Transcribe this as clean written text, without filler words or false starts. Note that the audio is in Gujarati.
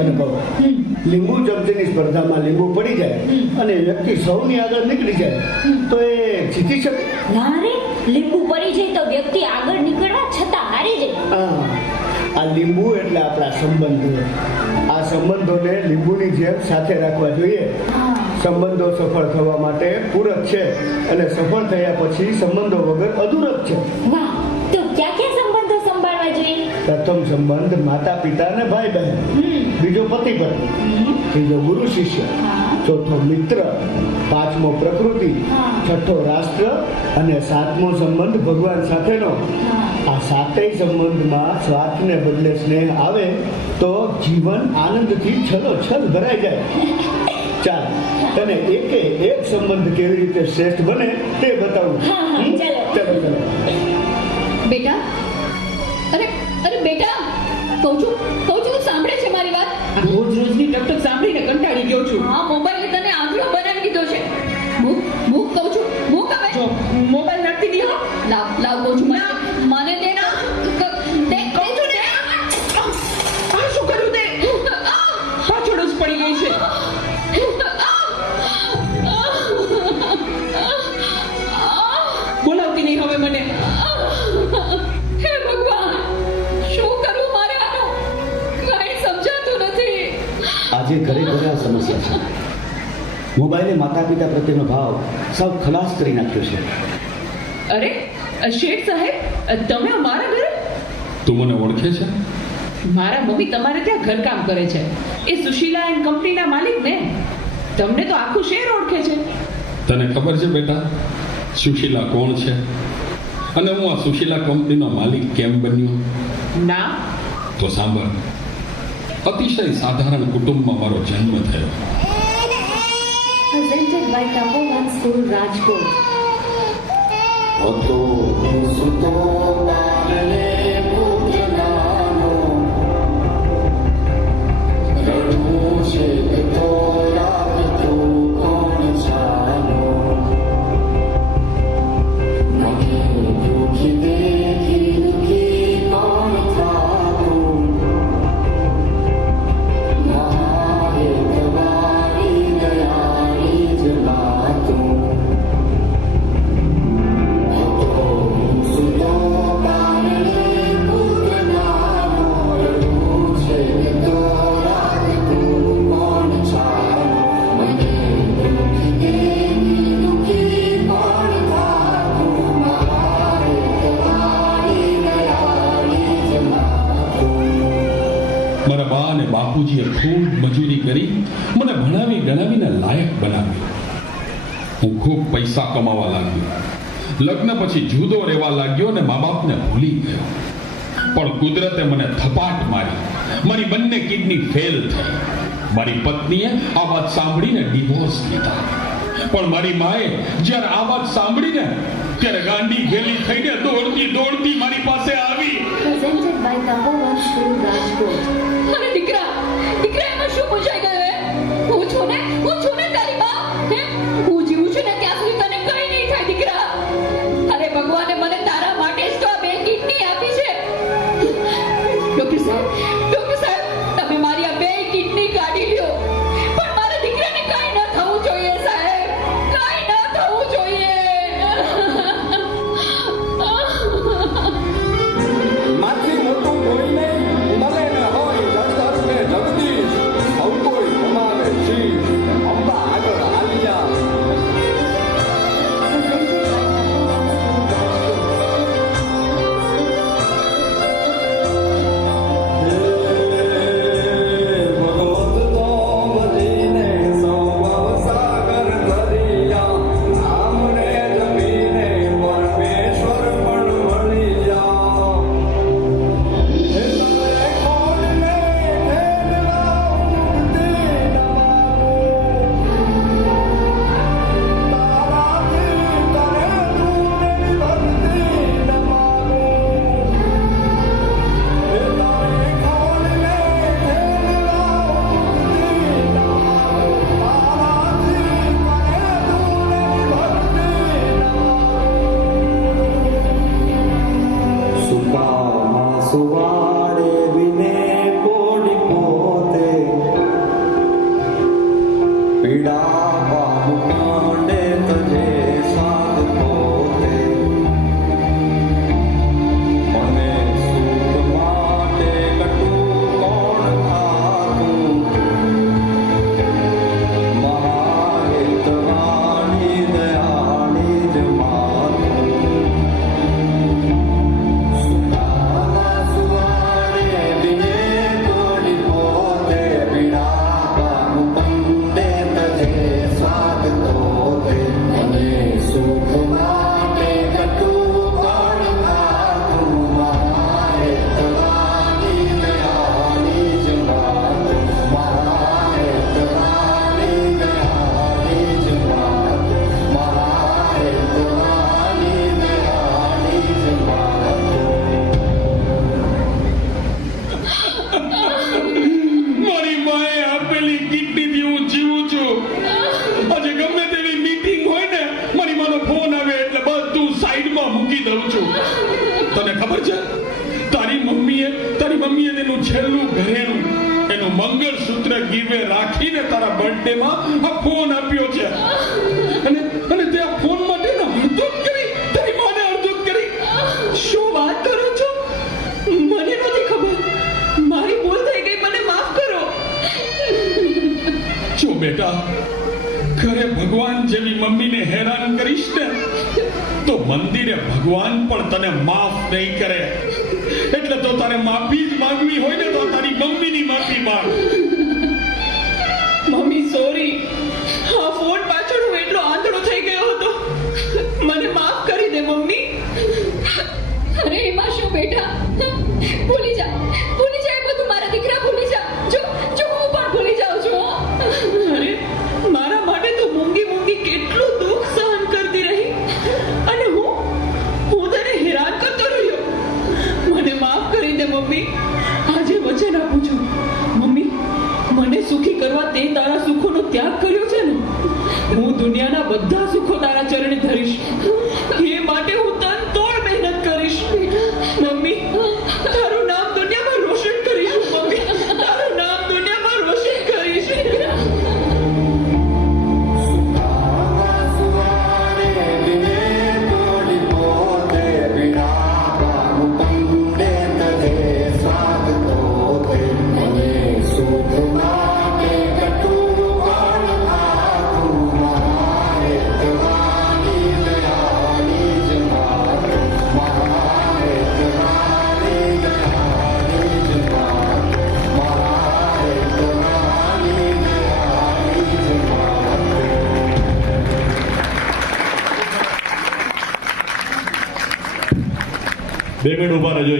તને કહું, લીંબુ ચમચીની સ્પર્ધામાં લીંબુ પડી જાય અને વ્યક્તિ સૌની આગળ નીકળી જાય તો એ જીતી શકે? ના રે, લીંબુ પડી જાય તો વ્યક્તિ આગળ નીકળવા છતાં હારી જાય. હા, આ લીંબુ એટલે આપણા સંબંધો. આ સંબંધોને લીંબુની જેમ સાથે રાખવા જોઈએ. સંબંધો સફળ થવા માટે પૂરક છે અને સફળ થયા પછી સંબંધો વગર અધૂરક છે. વાહ, તો ક્યાં ક્યાં સંબંધો સંભાળવા જોઈએ? પ્રથમ સંબંધ માતા પિતા અને ભાઈ બહેન, બીજો પતિ પત્ની, ત્રીજો ગુરુ શિષ્ય, ચોથો મિત્ર, પાંચમો પ્રકૃતિ, છઠ્ઠો રાષ્ટ્ર અને સાતમો સંબંધ ભગવાન સાથેનો. આ સાતેય સંબંધમાં સ્વાર્થને બદલે સ્નેહ આવે તો જીવન આનંદથી છલોછલ ભરાઈ જાય. ચાલ, તને એકે એક સંબંધ કેવી રીતે શ્રેષ્ઠ બને તે બતાવું. ચાલો ચલો. બેટા, અરે અરે બેટા, કહું છું તું સાંભળે છે મારી વાત? રોજ રોજની ટકટક સાંભળીને કંટાળી ગયો છું. હા, મોબાઈલે તને આંધળો બનાવી દીધો છે. મૂક કહું છું, મૂક હવે. જો મોબાઈલ નાખી દીધો. લાવ કહું છું, મને દે ના. કહું છું ને. આ શું કર્યું તે? પાછળ જ પડી ગઈ છે. બોલાવતી નહીં હવે મને. હે ભગવાન, શું કરું મારે આનું? કઈ સમજાતું નથી. આજે ઘરે ઘરે આ સમસ્યા છે. મોબાઈલે માતા પિતા પ્રત્યેનો ભાવ સાવ ખલાસ કરી નાખ્યો છે. અરે શેઠ સાહેબ, તમે અમારા ઘરે? તું મને ઓળખે છે? મારા મમ્મી તમારે ત્યાં ઘરકામ કરે છે. એ સુશીલા એન્ડ કંપનીના માલિક ને. તમને તો આખું શહેર ઓળખે છે. તને ખબર છે બેટા સુશીલા કોણ છે અને હું આ સુશીલા કંપનીનો માલિક કેમ બન્યો? ના. તો સાંભળ. અતિશય સાધારણ કુટુંબમાં મારો જન્મ થયો. Presented by Tambo One School, Rajkot. હતો સુતો બારણે પૂજનાનો, રડવું છે તો રાખતું કોણ છાનો, મને દુઃખી દેખી દુઃખી કોણ થાતું, મારે તમારી દયાળી જ વાતું. મારા બા અને બાપુજીએ ખૂબ મજૂરી કરી મને ભણાવી ગણાવીને લાયક બનાવ્યો. હું ખૂબ પૈસા કમાવા લાગ્યો. લગ્ન પછી જુદો રહેવા લાગ્યો અને મા બાપને ભૂલી ગયો. પણ કુદરતે મને થપાટ મારી. મારી બંને કિડની ફેલ થઈ. મારી પત્નીએ આ વાત સાંભળીને ડિવોર્સ લીધા. પણ મારી માએ જ્યારે આ વાત સાંભળીને ત્યારે ગાંડી ગેલી થઈને દોડતી મારી પાસે આવી. Presented by Tambo One School, Rajkot. અરે દીકરા, એમાં શું પૂછાઈ ગયું? હું છું ને તારી બા. હું જીવું છું ને ત્યાં સુધી તને કઈ નહીં થાય દીકરા. અરે ભગવાને મને તારા માટે જ તો આ બે કિડની આપી છે. ડોક્ટર સાહેબ, તમે મારી આ બે કિડની કાઢી લ્યો. પણ મારા દીકરાને કાંઈ ન થવું જોઈએ સાહેબ, કાંઈ ન થવું જોઈએ. માથી મોટું કોઈ નહીં, મળે ને હોય જગદીશ, સૌ કોઈ તમારે શીશ. ગીરવે રાખીને તારા બર્થડેમાં આ ફોન આપ્યો છે અને તે આ ફોન માટે અડધૂત કરી તારી માને અડધૂત કરી. શું વાત કરો છો? મને નથી ખબર. મારી ભૂલ થઈ ગઈ, મને માફ કરો. જો બેટા, ઘરે ભગવાન જેવી મમ્મીને હેરાન કરીશ ને તો મંદિરે ભગવાન પણ તને માફ નહીં કરે. એટલે તો તારે માફી જ માંગવી હોય ને તો તારી મમ્મીની માફી માંગ. મમ્મી સોરી, આ ફોન પાછળ હું એટલો આંધળો થઈ ગયો હતો. મને માફ કરી દે મમ્મી. અરે એમાં શું બેટા, ભૂલી જા એ બધું. મારા દીકરા ભૂલી જા. જો હું પણ ભૂલી જાઉં છું. અરે મારા માટે તો મૂંગી કેટલું દુઃખ સહન કરતી રહી અને હું તને હેરાન કરતો રહ્યો. મને માફ કરી દે મમ્મી. આજે વચન આપું છું મમ્મી, મને સુખી કરવા તે તારા સુખોનો ત્યાગ કર્યો છે ને, હું દુનિયાના બધા સુખો તારા ચરણે ધરીશ. એ માટે હું તન તોડ મહેનત કરીશ. મમ્મી, તારું નામ દુનિયામાં રોશન કરીશ. મમ્મી, તારું નામ દુનિયામાં રોશન કરીશ. બે મિનિટ ઉભા રહેજો.